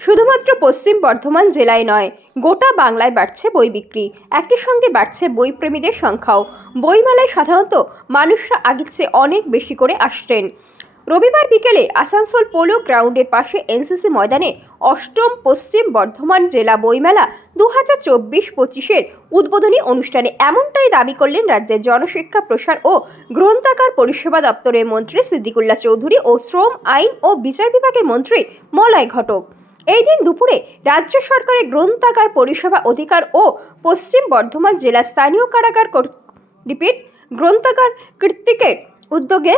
শুধুমাত্র পশ্চিম বর্ধমান জেলায় নয়, গোটা বাংলায় বাড়ছে বই বিক্রি। একই সঙ্গে বাড়ছে বই প্রেমীদের সংখ্যাও। বইমেলায় সাধারণত মানুষরা আগের চেয়ে অনেক বেশি করে আসছেন। রবিবার বিকেলে আসানসোল পোলো গ্রাউন্ডের পাশে এনসিসি ময়দানে অষ্টম পশ্চিম বর্ধমান জেলা বইমেলা দু হাজার চব্বিশ পঁচিশের উদ্বোধনী অনুষ্ঠানে এমনটাই দাবি করলেন রাজ্যের জনশিক্ষা প্রসার ও গ্রন্থাগার পরিষেবা দপ্তরের মন্ত্রী সিদ্দিকুল্লাহ চৌধুরী ও শ্রম আইন ও বিচার বিভাগের মন্ত্রী মলয় ঘটক। এই দিন দুপুরে রাজ্য সরকারের গ্রন্থাগার পরিষেবা অধিকার ও পশ্চিম বর্ধমান জেলা স্থানীয় কারাগার রিপিট গ্রন্থাগার কর্তৃকের উদ্যোগে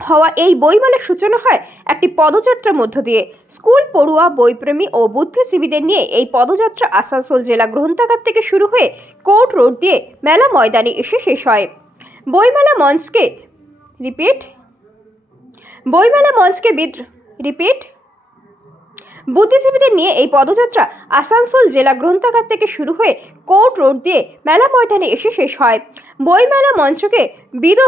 হওয়া এই বইমেলার সূচনা হয় একটি পদযাত্রার মধ্য দিয়ে। স্কুল, পড়ুয়া, বইপ্রেমী ও বুদ্ধিজীবীদের নিয়ে এই পদযাত্রা আসানসোল জেলা গ্রন্থাগার থেকে শুরু হয়ে কোর্ট রোড দিয়ে মেলা ময়দানে এসে শেষ হয়। বইমেলা মঞ্চকে রিপিট বইমেলা মঞ্চকে বিদ রিপিট বুদ্ধিজীবীদের নিয়ে এই পদযাত্রা আসানসোল জেলা গ্রন্থাগার থেকে শুরু হয়ে কোর্ট রোড দিয়ে মেলা ময়দানে এসে শেষ হয়। বইমেলা মঞ্চকে বিদ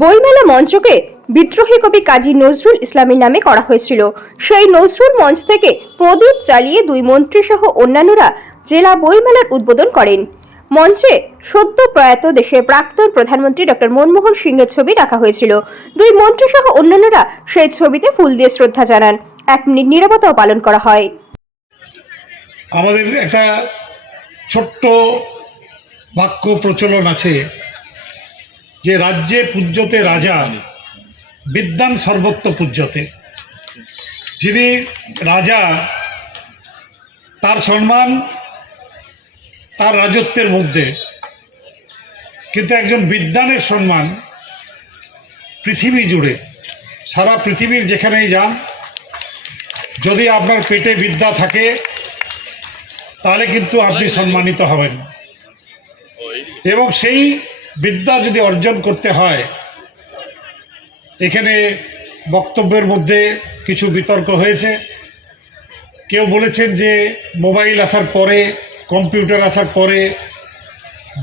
বইমেলা মঞ্চকে বিদ্রোহী কবি কাজী নজরুল ইসলামের নামে করা হয়েছিল। সেই নজরুল মঞ্চ থেকে প্রদীপ জ্বালিয়ে দুই মন্ত্রী সহ অন্যান্যরা জেলা বইমেলার উদ্বোধন করেন। মঞ্চে সদ্য প্রয়াত দেশের প্রাক্তন প্রধানমন্ত্রী ডক্টর মনমোহন সিংহের ছবি রাখা হয়েছিল। দুই মন্ত্রী সহ অন্যান্যরা সেই ছবিতে ফুল দিয়ে শ্রদ্ধা জানান। এক মিনিট নিরাপত্তাও পালন করা হয়। আমাদের একটা ছোট্ট বাক্য প্রচলন আছে যে রাজ্যে পূজ্যতে রাজা বিদ্যান সর্বত্র পূজ্যতে। যিনি রাজা, তার সম্মান, তার রাজত্বের মধ্যে। কিন্তু একজন বিদ্যানের সম্মান পৃথিবী জুড়ে, সারা পৃথিবীর যেখানেই যান যদি আপনার পেটে বিদ্যা থাকে, তাহলে কিন্তু আপনি সম্মানিত হবেন। এবং সেই বিদ্যা যদি অর্জন করতে হয়, এখানে বক্তব্যের মধ্যে কিছু বিতর্ক হয়েছে। কেউ বলেছেন যে, মোবাইল আসার পরে, কম্পিউটার আসার পরে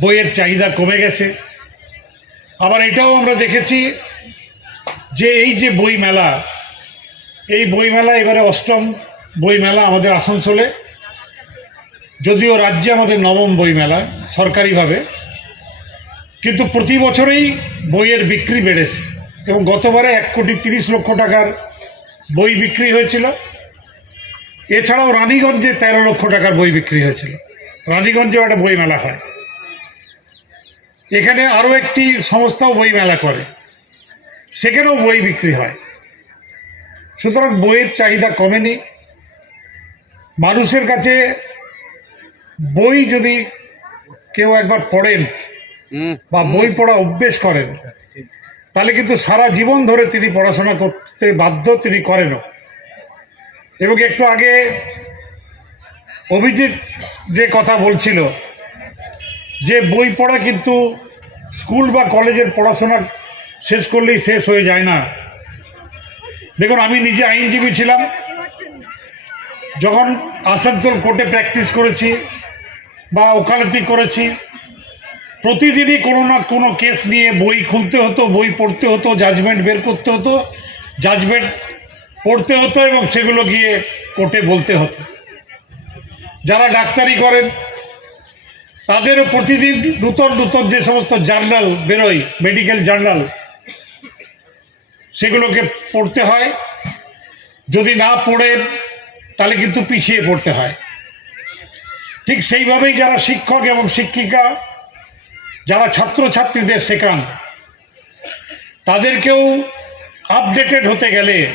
বইয়ের চাহিদা কমে গেছে। আবার এটাও আমরা দেখেছি যে, এই যে বই মেলা এই বইমেলা এবারে অষ্টম বইমেলা আমাদের আসানসোলে। যদিও রাজ্যে আমাদের নবম বইমেলা, সরকারিভাবে। কিন্তু প্রতি বছরেই বইয়ের বিক্রি বেড়েছে এবং গতবারে এক কোটি তিরিশ লক্ষ টাকার বই বিক্রি হয়েছিল। এছাড়াও রানীগঞ্জে তেরো লক্ষ টাকার বই বিক্রি হয়েছিল। রানীগঞ্জেও একটা বই মেলা হয়। এখানে আরও একটি সংস্থাও বই মেলা করে। সেখানেও বই বিক্রি হয়। সুতরাং বইয়ের চাহিদা কমেনি। মানুষের কাছে বই যদি কেউ একবার পড়েন বা বই পড়া অভ্যেস করেন তাহলে কিন্তু সারা জীবন ধরে তিনি পড়াশোনা করতে বাধ্য তিনি করেনও এবং একটু আগে অভিজিৎ যে কথা বলছিল যে বই পড়া কিন্তু স্কুল বা কলেজের পড়াশোনা শেষ করলেই শেষ হয়ে যায় না। দেখুন, আমি নিজে আইনজীবী ছিলাম। যখন আসানসোল কোর্টে প্র্যাকটিস করেছি বা ওকালতি করেছি, প্রতিদিনই কোনো না কোনো কেস নিয়ে বই খুলতে হতো, বই পড়তে হতো জাজমেন্ট বের করতে হতো জাজমেন্ট পড়তে হতো এবং সেগুলো গিয়ে কোর্টে বলতে হতো। যারা ডাক্তারি করেন, তাদেরও প্রতিদিন নূতন নূতন যে সমস্ত জার্নাল বেরোয় মেডিকেল জার্নাল সেগুলোকে পড়তে হয়। যদি না পড়ে, তাহলে কিন্তু পিছিয়ে পড়তে হয়। ঠিক সেইভাবেই যারা শিক্ষক এবং শিক্ষিকা, যারা ছাত্রছাত্রীদের শেখান, তাদেরকেও আপডেটেড হতে গেলে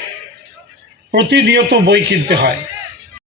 প্রতিনিয়ত বই কিনতে হয়।